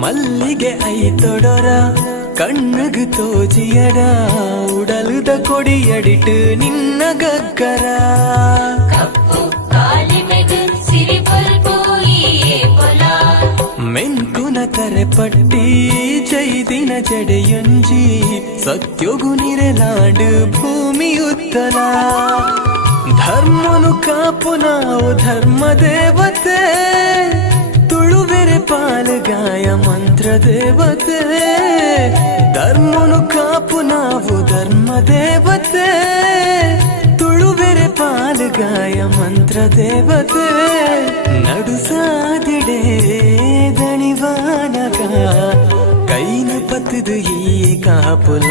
ಮಲ್ಲಿಗೆ ಐತೊಡರ ಕಣ್ಣುಗು ತೋಜಿಯಡ ಉಡಲುದ ಕೊಡಿಯಡಿಟ್ಟು ನಿನ್ನ ಗಗ್ಗರ ಮೆಂಕುನ ತರೆ ಪಟ್ಟಿ ಚೈದಿನ ಜಡೆಯೊಂಜಿ ಸತ್ಯೊಗು ನಿರೆಲಾಂಡು ಭೂಮಿ ಉತ್ತಲ ಧರ್ಮನು ಕಾಪು ನಾವು ಧರ್ಮ ದೇವತೆ ತುಳುವೆರೆ ಪಾಲುಗಾಯ ಮಂತ್ರ ದೇವತೆ ಧರ್ಮನು ಕಾಪು ನಾವು ಧರ್ಮ ದೇವತೆ ತುಳುವೆರೆ ಪಾಲುಗಾಯ ಮಂತ್ರ ದೇವತೆ ನಡು ಸಾದಿಡೆ ದಣಿವಾನಗ ಕೈನ ಪತ್ತದು ಈ ಕಾಪುಲ